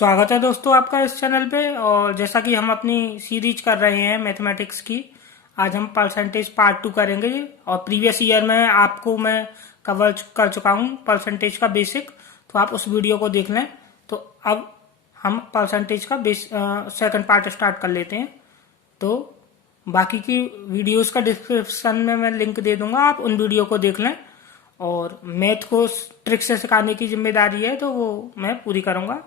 स्वागत है दोस्तों आपका इस चैनल पे। और जैसा कि हम अपनी सीरीज कर रहे हैं मैथमेटिक्स की, आज हम परसेंटेज पार्ट 2 करेंगे। और प्रीवियस ईयर में आपको मैं कवर कर चुका हूँ परसेंटेज का बेसिक, तो आप उस वीडियो को देख लें। तो अब हम परसेंटेज का सेकंड पार्ट स्टार्ट कर लेते हैं। तो बाकी की वीडियोस का डिस्क्रिप्शन में मैं लिंक दे दूंगा, आप उन वीडियो को देख लें। और मैथ को ट्रिक से सिखाने की जिम्मेदारी है, तो वो मैं पूरी करूंगा।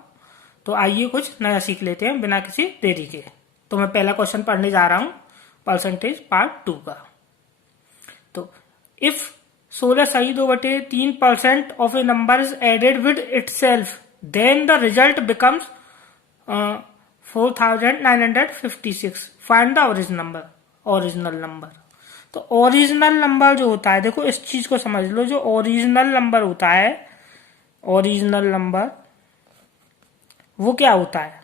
तो आइए कुछ नया सीख लेते हैं बिना किसी देरी के। तो मैं पहला क्वेश्चन पढ़ने जा रहा हूं परसेंटेज पार्ट 2 का। तो if 16/3% of a number is added with itself then the result becomes 4956। Find the original number. तो ओरिजिनल नंबर जो होता है, देखो इस चीज को समझ लो, जो ओरिजिनल नंबर होता है, ओरिजिनल नंबर वो क्या होता है?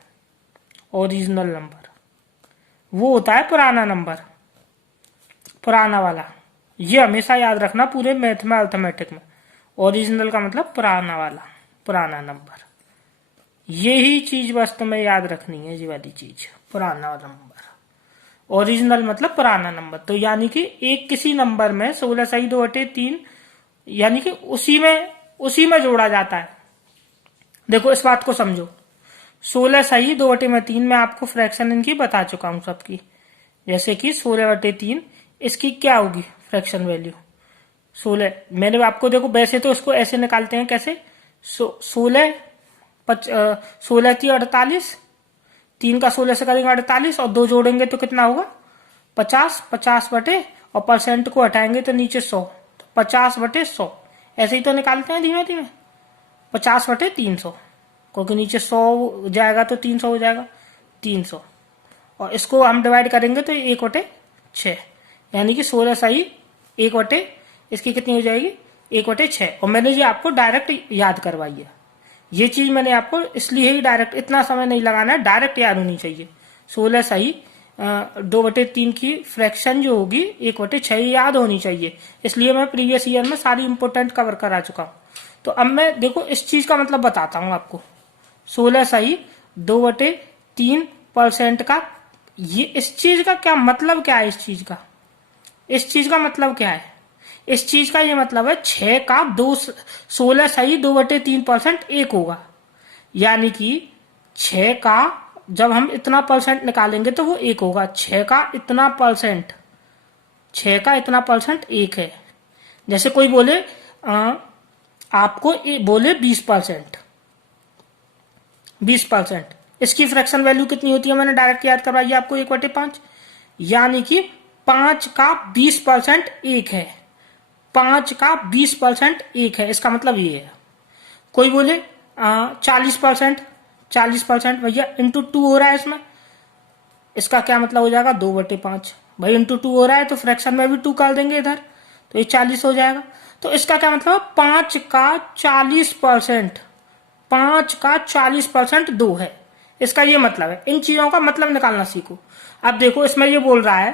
ओरिजिनल नंबर वो होता है पुराना नंबर, पुराना वाला। ये हमेशा याद रखना पूरे मैथ में, अर्थमेटिक में। ओरिजिनल का मतलब पुराना वाला, पुराना नंबर। यही चीज बस तुम्हें याद रखनी है, ये वाली चीज, पुराना नंबर। ओरिजिनल मतलब पुराना नंबर। तो यानी कि एक किसी नंबर में 16/2/3 यानी कि उसी में जोड़ा जाता है। देखो इस बात को समझो, 16/2/3 में आपको फ्रैक्शन इनकी बता चुका हूं सबकी। जैसे कि 16/3 इसकी क्या होगी फ्रैक्शन वैल्यू? 16 मैंने आपको, देखो वैसे तो इसको ऐसे निकालते हैं, कैसे? 16 16×3 = 48, 3 का 16 से करेंगे 48 और 2 जोड़ेंगे तो कितना होगा? 50। 50 बटे, और परसेंट को हटाएंगे तो नीचे 100, तो 50/100। ऐसे ही तो निकालते हैं धीमे धीमे। 50/300, क्योंकि नीचे 100 जाएगा तो 300 हो जाएगा, 300। और इसको हम डिवाइड करेंगे तो 1/6, यानी कि 16/1 इसकी कितनी हो जाएगी? 1/6। और मैंने ये आपको डायरेक्ट याद करवाई है। ये चीज मैंने आपको इसलिए ही डायरेक्ट, इतना समय नहीं लगाना है, डायरेक्ट याद होनी चाहिए। 16/2/3 की फ्रैक्शन जो होगी 1/6 याद होनी चाहिए। इसलिए मैं प्रीवियस ईयर में सारी इंपोर्टेंट कवर करा चुका हूँ। तो अब मैं देखो इस चीज का मतलब बताता हूँ आपको। 16/2/3% का ये, इस चीज का क्या मतलब, क्या है इस चीज का? इस चीज का मतलब क्या है? इस चीज का ये मतलब है 6 का 16/2/3% 1 होगा। यानी कि 6 का जब हम इतना परसेंट निकालेंगे तो वो 1 होगा। 6 का इतना परसेंट, 6 का इतना परसेंट 1 है। जैसे कोई बोले आपको बोले 20%, 20%, इसकी फ्रैक्शन वैल्यू कितनी होती है? मैंने डायरेक्ट याद करवाई आपको, 1/5। यानी कि 5 का 20% 1 है। 5 का 20% 1 है, इसका मतलब ये है। कोई बोले 40%, 40% भैया इंटू 2 हो रहा है इसमें, इसका क्या मतलब हो जाएगा? 2/5। भाई इंटू 2 हो रहा है तो फ्रैक्शन में भी 2 कर देंगे इधर, तो ये 40 हो जाएगा। तो इसका क्या मतलब? 5 का 40%, 5 का 40% 2 है, इसका ये मतलब है। इन चीजों का मतलब निकालना सीखो। अब देखो इसमें ये बोल रहा है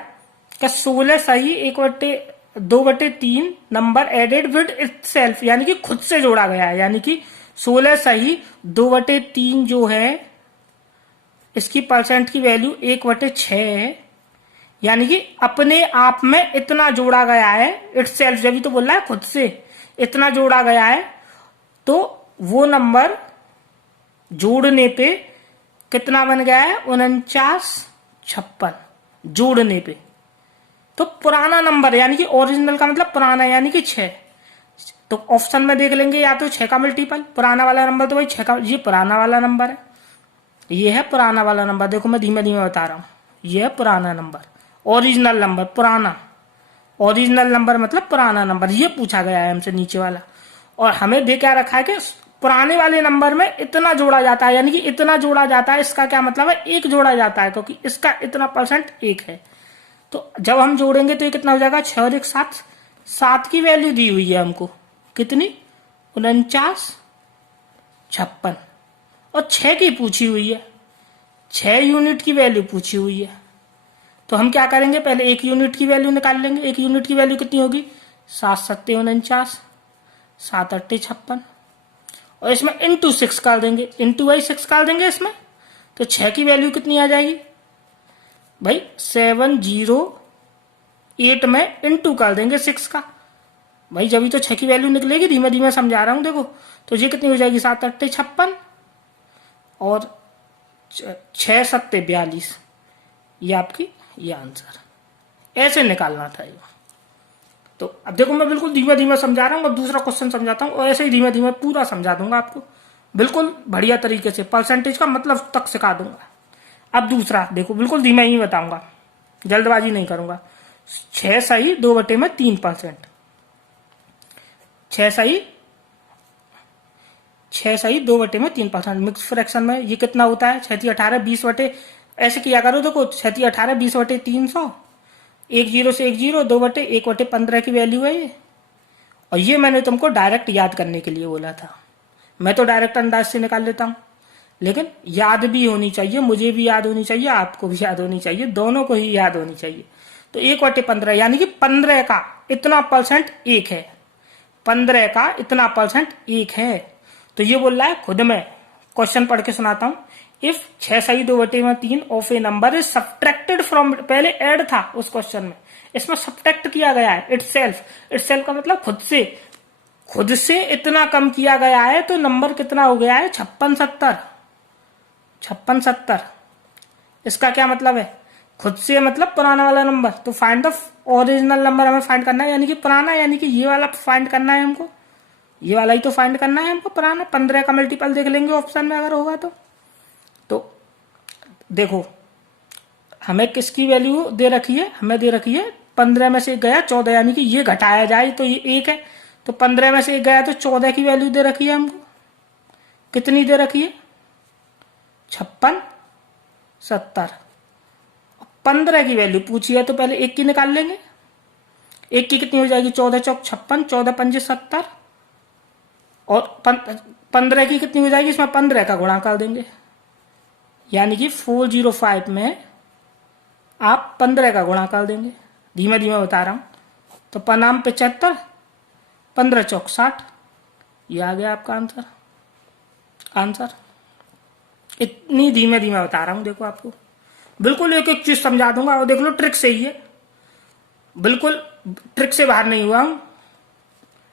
कि 16/2/3 नंबर एडेड विद इटसेल्फ, यानी कि खुद से जोड़ा गया है। यानी कि 16/2/3 जो है इसकी परसेंट की वैल्यू 1/6 है। यानी कि अपने आप में इतना जोड़ा गया है, इटसेल्फ, जब भी तो बोल रहा है खुद से इतना जोड़ा गया है। तो वो नंबर जोड़ने पे कितना बन गया है? 4956 जोड़ने पे। तो पुराना नंबर, यानी कि ओरिजिनल का मतलब पुराना, यानी कि 6। तो ऑप्शन में देख लेंगे, या तो 6 का मल्टीपल, पुराना वाला नंबर, तो भाई 6 का, ये पुराना वाला नंबर है, ये है पुराना वाला नंबर। देखो मैं धीमे धीमे बता रहा हूं, ये है पुराना नंबर, ओरिजिनल नंबर, पुराना। ओरिजिनल नंबर मतलब पुराना नंबर, ये पूछा गया है हमसे नीचे वाला। और हमें दे क्या रखा है कि पुराने वाले नंबर में इतना जोड़ा जाता है, यानी कि इतना जोड़ा जाता है। इसका क्या मतलब है? 1 जोड़ा जाता है, क्योंकि इसका इतना परसेंट 1 है। तो जब हम जोड़ेंगे तो ये कितना हो जाएगा? 6 और 1 7, 7 की वैल्यू दी हुई है हमको, कितनी? 4956। और 6 की पूछी हुई है, 6 यूनिट की वैल्यू पूछी हुई है। तो हम क्या करेंगे? पहले 1 यूनिट की वैल्यू निकाल लेंगे। 1 यूनिट की वैल्यू कितनी होगी? 7 7 49, 7 8 56। और इसमें इंटू 6 कर देंगे, इंटू बाई 6 कर देंगे इसमें, तो 6 की वैल्यू कितनी आ जाएगी भाई 708 में इंटू कर देंगे 6 का भाई, जब भी तो 6 की वैल्यू निकलेगी, धीमे धीमे समझा रहा हूं देखो। तो ये कितनी हो जाएगी 7 8 56 और 6 7 42, ये आपकी ये आंसर ऐसे निकालना था ये। तो अब देखो मैं बिल्कुल धीमे धीमे समझा रहा हूँ, अब दूसरा क्वेश्चन समझाता हूँ और ऐसे ही धीमे धीमे पूरा समझा दूंगा आपको बिल्कुल बढ़िया तरीके से, परसेंटेज का मतलब तक सिखा दूंगा। अब दूसरा देखो बिल्कुल धीमे ही बताऊंगा, जल्दबाजी नहीं करूंगा। 6 सही 2/3%, 6 सही 2/3%। मिक्स फ्रैक्शन में ये कितना होता है 6 18 20 बटे, ऐसे किया करो देखो 6 18 20/300, 1 0 से 1 0, 2/1/15 की वैल्यू है ये। और ये मैंने तुमको डायरेक्ट याद करने के लिए बोला था, मैं तो डायरेक्ट अंदाज से निकाल लेता हूं, लेकिन याद भी होनी चाहिए, मुझे भी याद होनी चाहिए, आपको भी याद होनी चाहिए, दोनों को ही याद होनी चाहिए। तो 1/15 यानी कि 15 का इतना परसेंट 1 है, 15 का इतना परसेंट 1 है। तो ये बोल रहा है खुद में, क्वेश्चन पढ़ के सुनाता हूं। इफ 6 सही 2/3 of a number is subtracted from, पहले ऐड था उस क्वेश्चन में, इसमें सब्ट्रैक्ट किया गया है इटसेल्फ। इटसेल्फ का मतलब खुद से, खुद से इतना कम किया गया है, तो नंबर कितना हो गया है 56 70। इसका क्या मतलब है, खुद से मतलब पुराना वाला नंबर, तो फाइंड द ओरिजिनल नंबर हमें फाइंड करना है, यानी कि पुराना, यानी कि ये वाला फाइंड करना है हमको, ये वाला ही तो फाइंड करना है हमको पुराना। 15 का मल्टीपल देख लेंगे ऑप्शन में अगर होगा तो देखो हमें किसकी वैल्यू दे रखी है, हमें दे रखी है 15 में से 1 गया 14, यानी कि ये घटाया जाए तो ये 1 है, तो 15 में से 1 गया तो 14 की वैल्यू दे रखी है हमको, कितनी दे रखी है 56 70। 15 की वैल्यू पूछी है तो पहले 1 की निकाल लेंगे, 1 की कितनी हो जाएगी 14 चौक 56, 14 पंजे 70, और 15 की कितनी हो जाएगी, इसमें 15 का गुणा कर देंगे, यानी कि 405 में आप 15 का गुणा कर देंगे, धीमे धीमे बता रहा हूं। तो पनाम 75, 15 चौक 60, ये आ गया आपका आंसर। इतनी धीमे धीमे बता रहा हूं देखो, आपको बिल्कुल एक एक चीज समझा दूंगा, और देख लो ट्रिक से ही है, बिल्कुल ट्रिक से बाहर नहीं हुआ हूं,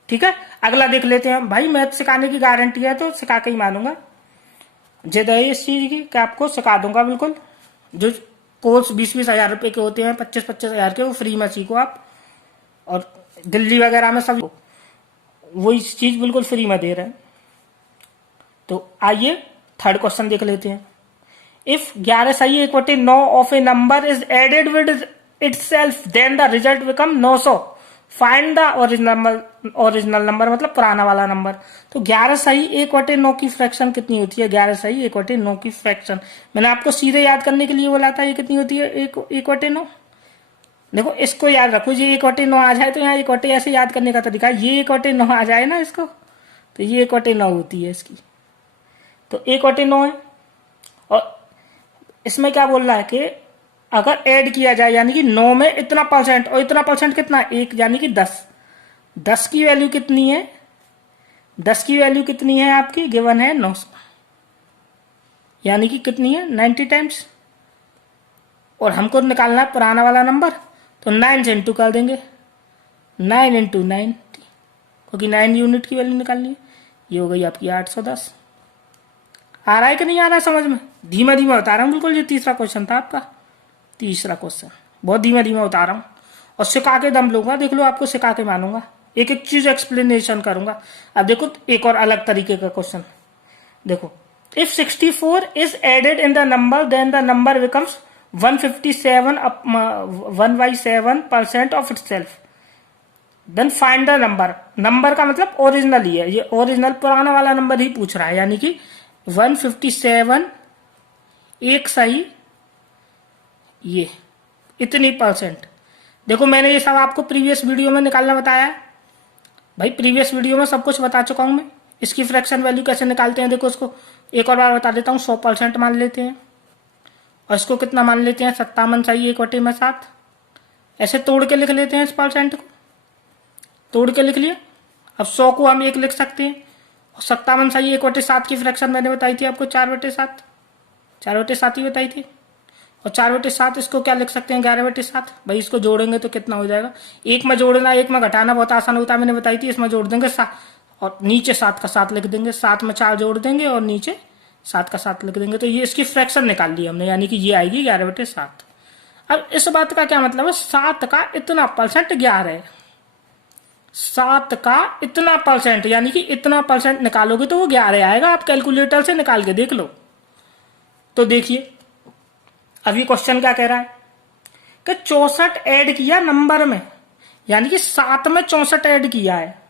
ठीक है। अगला देख लेते हैं भाई, मैथ सिखाने की गारंटी है तो सिखा के ही मानूंगा, जिद है इस चीज की कि आपको सिखा दूंगा बिल्कुल। जो कोर्स 20-20 हजार रुपए के होते हैं, 25-25 हजार के, वो फ्री में सीखो आप, और दिल्ली वगैरह में सब वो इस चीज बिल्कुल फ्री में दे रहे हैं। तो आइए थर्ड क्वेश्चन देख लेते हैं। इफ 11 सही 1/9 of a number is added with itself then the result become 900, find the original number मतलब पुराना वाला नंबर। तो 11 सही 1/9 की फ्रैक्शन कितनी होती है, 11 सही 1/9 की फ्रैक्शन मैंने आपको सीधे याद करने के लिए बोला था, ये कितनी होती है 1/9। देखो इसको याद रखो, ये 1/9 आ जाए तो यहाँ 1/, ऐसे याद करने का तरीका, ये 1/9 आ जाए ना इसको, तो ये 1/9 होती है इसकी, तो 1/9 है। और इसमें क्या बोल रहा है कि अगर ऐड किया जाए, यानी कि 9 में इतना परसेंट, और इतना परसेंट कितना 1, यानी कि 10। 10 की वैल्यू कितनी है, 10 की वैल्यू कितनी है आपकी गिवन है 900, यानी कि कितनी है 90 टाइम्स, और हमको निकालना है पुराना वाला नंबर, तो 9 से इंटू कर देंगे, 9 × 90, क्योंकि 9 यूनिट की वैल्यू निकालनी है, ये हो गई आपकी 810। आ रहा है कि नहीं आ रहा है समझ में, धीमा धीमा बता रहा हूँ बिल्कुल। ये तीसरा क्वेश्चन था आपका, तीसरा क्वेश्चन बहुत धीमे धीमे बता रहा हूँ, और सिखा के दम लूंगा, देख लो आपको सिखा के मानूंगा, एक एक चीज एक्सप्लेनेशन करूंगा। अब देखो एक और अलग तरीके का क्वेश्चन देखो, if 64 is added in the number then the number becomes 157 1/7% of itself, then find the number. Number का मतलब ओरिजिनल ही है, ये ओरिजिनल पुराना वाला नंबर ही पूछ रहा है, यानी कि 157 एक सही ये इतनी परसेंट। देखो मैंने ये सब आपको प्रीवियस वीडियो में निकालना बताया है भाई, प्रीवियस वीडियो में सब कुछ बता चुका हूं मैं। इसकी फ्रैक्शन वैल्यू कैसे निकालते हैं देखो, इसको एक और बार बता देता हूँ। 100% मान लेते हैं, और इसको कितना मान लेते हैं 57 सही 1/7, ऐसे तोड़ के लिख लेते हैं, इस परसेंट को तोड़ के लिख लिया। अब 100 को हम 1 लिख सकते हैं, 57 सही 1/7 की फ्रैक्शन मैंने बताई थी आपको 4/7, 4/7 ही बताई थी। और 4/7 इसको क्या लिख सकते हैं 11/7। भाई इसको जोड़ेंगे तो कितना हो जाएगा, एक में जोड़ना एक में घटाना बहुत आसान होता है, मैंने बताई थी। इसमें जोड़ देंगे 7 और नीचे 7 का 7 लिख देंगे, 7 में 4 जोड़ देंगे और नीचे 7 का 7 लिख देंगे। तो ये इसकी फ्रैक्शन निकाल ली हमने, यानी कि ये आएगी 11/7। अब इस बात का क्या मतलब है, 7 का इतना परसेंट 11 है, 7 का इतना परसेंट यानी कि इतना परसेंट निकालोगे तो वो 11 आएगा। आप कैलकुलेटर से निकाल के देख लो। तो देखिए अभी क्वेश्चन क्या कह रहा है कि 64 ऐड किया नंबर में, यानी कि 7 में 64 ऐड किया है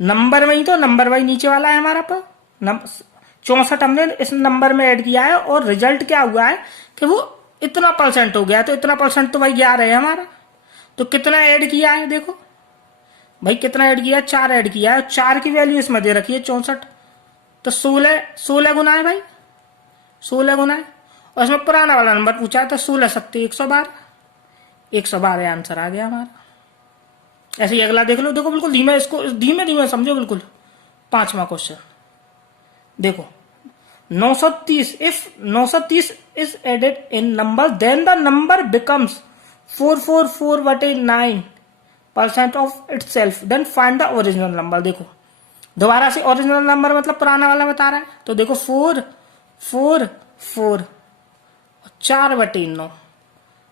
नंबर में ही, तो नंबर वाई नीचे वाला है हमारा पर 64 हमने इस नंबर में ऐड किया है और रिजल्ट क्या हुआ है कि वो इतना परसेंट हो गया। तो इतना परसेंट तो भाई 11 है हमारा। तो कितना ऐड किया है देखो भाई, कितना ऐड किया है, 4 ऐड किया है। 4 की वैल्यू इसमें दे रखी है 64, तो 16 गुना है भाई, 16 गुना है। और इसमें पुराना वाला नंबर पूछा है तो 16 सत्ते 112, 112 आंसर आ गया हमारा। ऐसे ही अगला देख लो, देखो बिल्कुल धीमे, इसको धीमे धीमे समझो बिल्कुल। 5वां क्वेश्चन देखो, 930 if 930 is added in number then the number becomes 444/9% of itself, then find the original number. देखो दोबारा से ओरिजिनल नंबर मतलब पुराना वाला बता रहा है। तो देखो 4 4 4 4/9।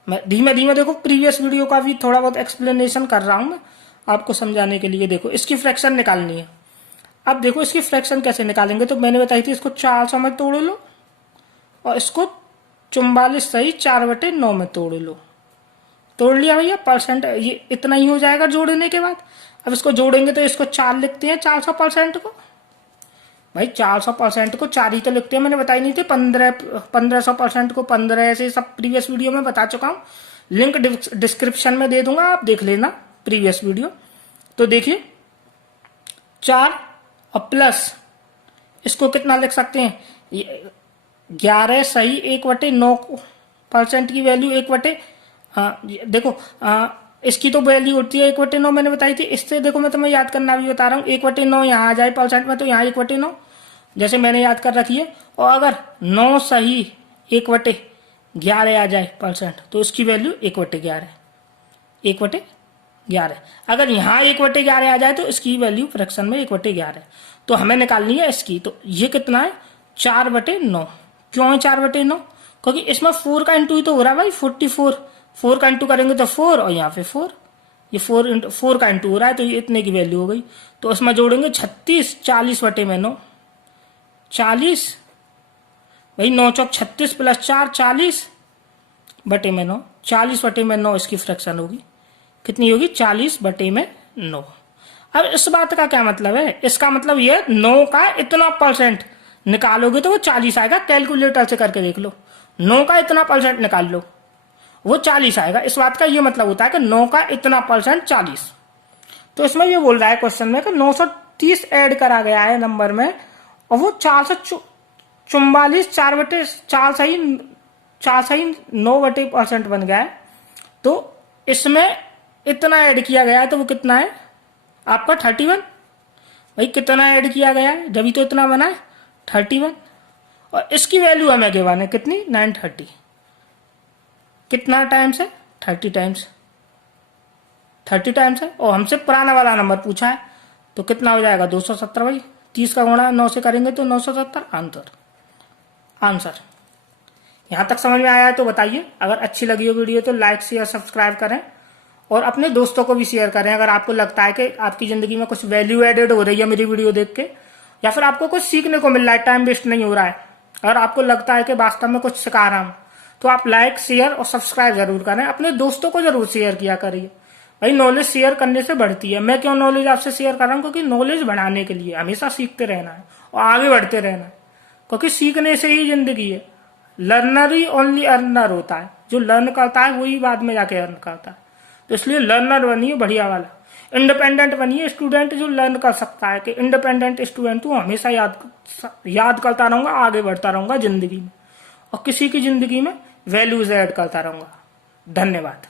मैं धीमे धीमे देखो प्रीवियस वीडियो का भी थोड़ा बहुत एक्सप्लेनेशन कर रहा हूं मैं आपको समझाने के लिए। देखो इसकी फ्रैक्शन निकालनी है। अब देखो इसकी फ्रैक्शन कैसे निकालेंगे, तो मैंने बताई थी इसको 400 में तोड़ लो और इसको 44 सही 4/9 में तोड़ लो। तोड़ लिया भैया, परसेंट ये इतना ही हो जाएगा जोड़ने के बाद। अब इसको जोड़ेंगे तो इसको 4 लिखते हैं 400% को भाई, 400% को 4 ही तो लिखते हैं, मैंने बताई नहीं थी। 1500% को 15 ऐसे सब प्रीवियस वीडियो में बता चुका हूँ। लिंक डिस्क्रिप्शन में दे दूंगा, आप देख लेना प्रीवियस वीडियो। तो देखिए 4 और प्लस इसको कितना लिख सकते हैं, 11 सही 1/9% की वैल्यू 1 देखो इसकी तो वैल्यू होती है 1/9 मैंने बताई थी। इससे देखो मैं तुम्हें याद करना भी बता रहा हूँ, 1/9 यहाँ आ जाए परसेंट में तो यहाँ 1/9 जैसे मैंने याद कर रखी है। और अगर 9 सही 1/11 आ जाए परसेंट तो इसकी वैल्यू 1/11, 1/11। अगर यहाँ 1/11 आ जाए तो इसकी वैल्यू फ्रैक्शन में 1/11। तो हमें निकालनी है इसकी। तो ये कितना है 4/9। क्यों है 4/9, क्योंकि इसमें 4 का इंटू ही तो हो रहा है भाई, 44 4 का इंटू करेंगे तो 4 और यहाँ पे 4, ये 4 का इंटू हो रहा है तो ये इतने की वैल्यू हो गई। तो इसमें जोड़ेंगे 36, 40/9 40 भाई, 9 चौक 36 प्लस 4 40/9, 40/9 इसकी फ्रैक्शन होगी। कितनी होगी 40/9। अब इस बात का क्या मतलब है, इसका मतलब ये 9 का इतना परसेंट निकालोगे तो वो 40 आएगा। कैलकुलेटर से करके देख लो, 9 का इतना परसेंट निकाल लो वो 40 आएगा। इस बात का ये मतलब होता है कि 9 का इतना परसेंट 40। तो इसमें ये बोल रहा है क्वेश्चन में कि 930 ऐड करा गया है नंबर में और वो 444 4 सही 9% बन गया है। तो इसमें इतना ऐड किया गया है तो वो कितना है आपका 31। भाई कितना ऐड किया गया है जब तो इतना बना है 31। और इसकी वैल्यू हमें गिवन है कितनी 930। कितना टाइम्स है 30 टाइम्स, 30 टाइम्स है। और हमसे पुराना वाला नंबर पूछा है तो कितना हो जाएगा 270। भाई 30 का गुणा 9 से करेंगे तो 970 आंसर। यहां तक समझ में आया है तो बताइए। अगर अच्छी लगी हो वीडियो तो लाइक शेयर सब्सक्राइब करें और अपने दोस्तों को भी शेयर करें। अगर आपको लगता है कि आपकी जिंदगी में कुछ वैल्यू एडेड हो रही है मेरी वीडियो देख के, या फिर आपको कुछ सीखने को मिल रहा है, टाइम वेस्ट नहीं हो रहा है, अगर आपको लगता है कि वास्तव में कुछ सिखा रहा हूं, तो आप लाइक शेयर और सब्सक्राइब जरूर करें। अपने दोस्तों को जरूर शेयर किया करिए। भाई नॉलेज शेयर करने से बढ़ती है। मैं क्यों नॉलेज आपसे शेयर कर रहा हूँ, क्योंकि नॉलेज बढ़ाने के लिए हमेशा सीखते रहना है और आगे बढ़ते रहना है, क्योंकि सीखने से ही जिंदगी है। लर्नर ही ओनली अर्नर होता है, जो लर्न करता है वही बाद में जाके अर्न करता है। तो इसलिए लर्नर बनिए बढ़िया वाला, इंडिपेंडेंट बनिए स्टूडेंट जो लर्न कर सकता है। कि इंडिपेंडेंट स्टूडेंट हूँ, हमेशा याद करता रहूंगा, आगे बढ़ता रहूंगा जिंदगी में और किसी की जिंदगी में वैल्यूज ऐड करता रहूंगा। धन्यवाद।